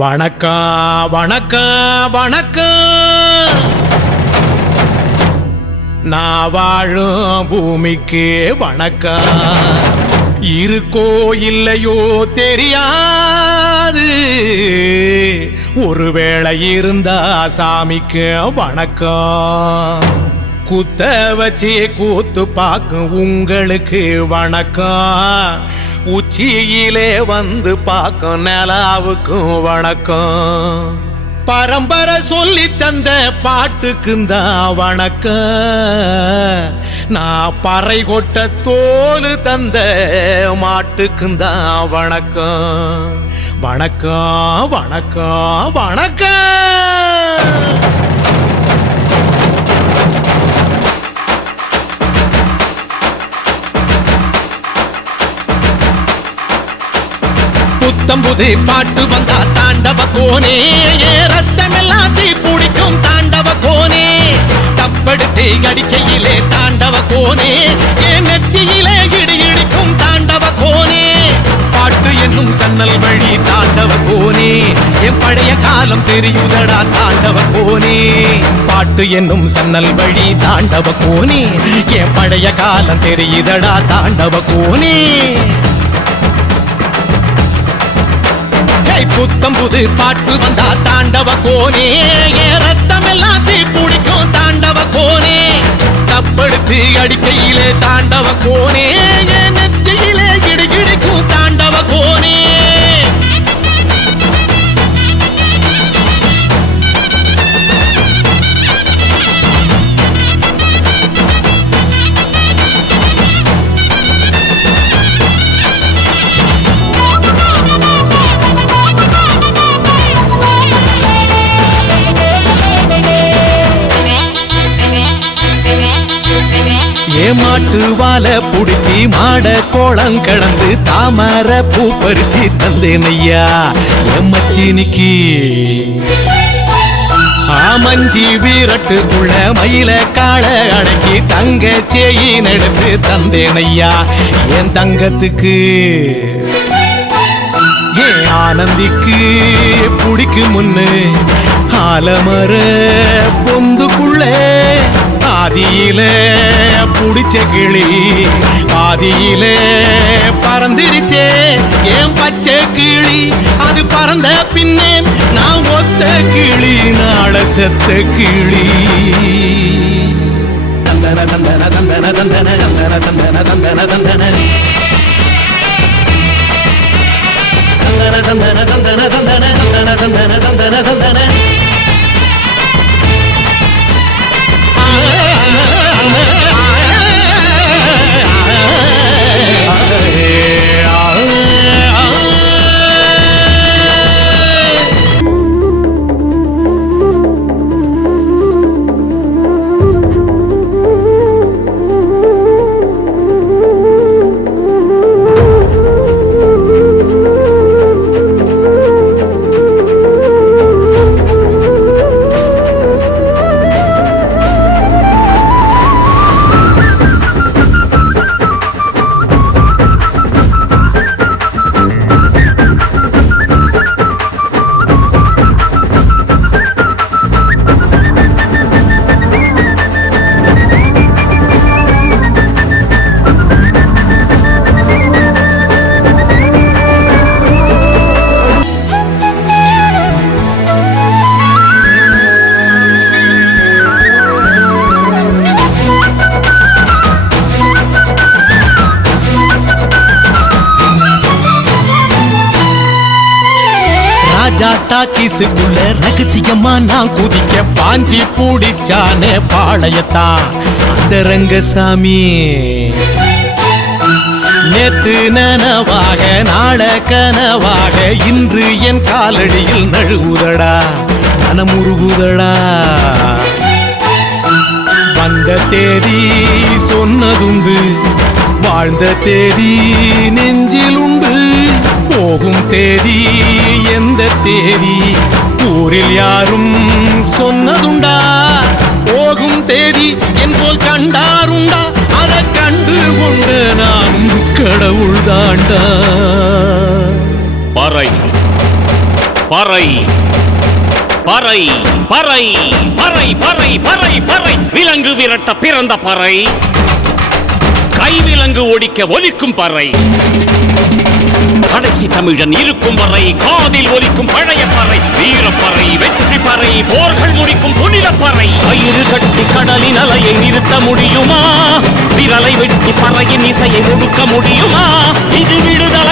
வணக்கம் வணக்கம் வணக்கம். நான் வாழும் பூமிக்கு வணக்கம். இருக்கோ இல்லையோ தெரியாது, ஒருவேளை இருந்தா சாமிக்கு வணக்கம். குத்த வச்சு கூத்து பார்க்கும் உங்களுக்கு வணக்கம். உச்சியிலே வந்து பார்க்கும் நிலாவுக்கும் வணக்கம். பரம்பரை சொல்லி தந்த பாட்டுக்குந்தான் வணக்கம். நான் பறை கொட்ட தோல் தந்த மாட்டுக்குந்தான் வணக்கம். வணக்கம் வணக்கம் வணக்கம். புத்தம்புது பாட்டு வந்தா தாண்டவ கோனே, ரத்தமெல்லாம் தீ பிடிக்கும் தாண்டவ கோனே. தப்படுத்து அடிக்கையிலே தாண்டவ கோனே, என் நெத்தியிலே இடி இடிக்கும் தாண்டவ கோனே. பாட்டு என்னும் சன்னல் வழி தாண்டவ கோனே, என் பழைய காலம் தெரியுதடா தாண்டவ கோனே. பாட்டு என்னும் சன்னல் வழி தாண்டவ கோனே, என் பழைய காலம் தெரியுதடா தாண்டவ கோனே. புத்தம் புது பாட்டு வந்தா தாண்டவ கோனே, ரத்தம் எல்லாம் தீ பிடிக்கும் தாண்டவ கோனே. தப்படுத்து அடிக்கையிலே தாண்டவ கோனே, நெத்தியிலே கிடி கிடிக்கும் தாண்டவ கோனே. மாட்டு வாழ புடிச்சி மாட கோளம் கடந்து தாமர பூ பறிச்சு தந்தேனையா என் மச்சினிக்கு. ஆமஞ்சி வீரட்டுக்குள்ள மயில கால அடக்கி தங்க சேயின் எடுத்து தந்தேனையா என் தங்கத்துக்கு. ஏன் ஆனந்திக்கு புடிக்கு முன்னு ஆலமர பொந்துக்குள்ள ஆதியில புடிச்ச கிளி ஆதியில பறந்துருச்சே ஏன் பச்சை கிளி. அது பறந்த பின்னே நான் ஒத்த கிளி நாள செத்த கிளி. தந்தன தந்தன தந்தன தந்தன தந்தன தந்தன தந்தன தந்தன தந்தன தந்தன தந்தன தந்தன தந்தன தந்தன தந்தன தந்தன. டாக்கிஸுக்குள்ள ரகசியமா நான் குதிக்க பாஞ்சி பூடிச்சானே பாளையத்தான் அந்த ரங்கசாமி. நேத்து நனவாக நாள கனவாக இன்று என் காலடியில் நழுவுதடா மனமுருகுதடா. வந்த தேதி சொன்னதுண்டு, வாழ்ந்த தேதி நெஞ்சில் உண்டு. போகும் தேதி எந்த தேதி ஊரில் யாரும் சொன்னதுண்டா. போகும் தேதி என் போல் கண்டாருண்டா, அதை கண்டு கொண்ட நானும் கடவுள் தாண்டா. பறை பறை பறை பறை பறை பறை பறை பறை விலங்கு விரட்ட பிறந்த பறை கைவிலங்கு ஒடிக்க ஒலிக்கும் பறை கடைசி தமிழன் இருக்கும் வரை காதில் ஒலிக்கும் பழைய பறை வீரப்பறை வெற்றி பறை போர்கள் முடிக்கும் புனித பறை கயிறு கட்டி கடலின் அலையை நிறுத்த முடியுமா விரலை வெட்டி பறையின் இசையை ஒடுக்க முடியுமா இது விடுதலை